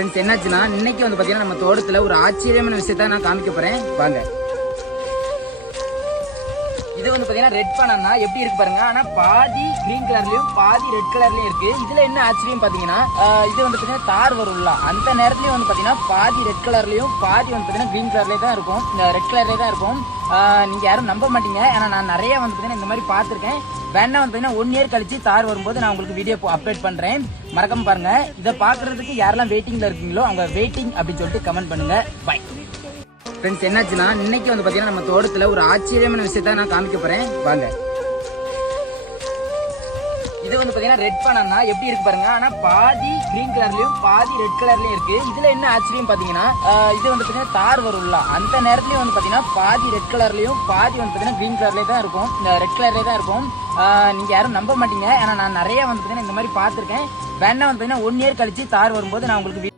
Friends என்னாச்சுன்னா இன்னைக்கு வந்து பாத்தீங்கன்னா நம்ம தோட்டத்துல ஒரு ஆச்சரியமான விஷயத்த நான் காமிக்க போறேன் வாங்க. இது வந்து பாத்தீங்கன்னா ரெட் பனானா எப்படி இருக்கு பாருங்க. ஆனா பாதி கிரீன் கலர்லயும் பாதி ரெட் கலர்லயும் இருக்கு. இதுல என்ன ஆச்சரியம் பாத்தீங்கன்னா இது வந்து பாத்தீங்கன்னா தார் வரும்ல அந்த நேரத்துலயும் வந்து பாத்தீங்கன்னா பாதி ரெட் கலர்லயும் பாதி வந்து பாத்தீங்கன்னா கிரீன் கலர்லயே தான் இருக்கும். இந்த ரெட் கலர்லயே தான் இருக்கும். நீங்க யாரும் நம்ப மாட்டீங்க. ஏன்னா நான் நிறைய வந்து பாத்தீங்கன்னா இந்த மாதிரி பாத்திருக்கேன். வேணா வந்து பாத்தீங்கன்னா 1 இயர் கழிச்சு தார் வரும்போது நான் உங்களுக்கு வீடியோ அப்லோட் பண்றேன். மறக்காம பாருங்க. இதை பாக்குறதுக்கு யாரெல்லாம் வெயிட்டிங்ல இருக்கீங்களோ அவங்க வெயிட்டிங் அப்படின்னு சொல்லிட்டு கமெண்ட் பண்ணுங்க. பை. ஃப்ரெண்ட்ஸ் என்னாச்சுன்னா இன்னைக்கு வந்து பாத்தீங்கன்னா நம்ம தோட்டத்துல ஒரு ஆச்சரியமான விஷயத்த நான் காமிக்க போறேன் வாங்க. இது வந்து பாத்தீங்கன்னா ரெட் பனானா எப்படி இருக்கு பாருங்க. ஆனா பாதி கிரீன் கலர்லயும் பாதி ரெட் கலர்லயும் இருக்கு. இதுல என்ன ஆச்சரியம் பாத்தீங்கன்னா இது வந்து பாத்தீங்கன்னா தார் வரும்ல அந்த நேரத்துலயும் வந்து பாத்தீங்கன்னா பாதி ரெட் கலர்லயும் பாதி வந்து பாத்தீங்கன்னா கிரீன் கலர்லயே தான் இருக்கும். இந்த ரெட் கலர்லயே தான் இருக்கும். நீங்க யாரும் நம்ப மாட்டீங்க. ஏன்னா நான் நிறைய வந்து பாத்தீங்கன்னா இந்த மாதிரி பாத்திருக்கேன். வேணா வந்து பாத்தீங்கன்னா 1 இயர் கழிச்சு தார் வரும்போது நான் உங்களுக்கு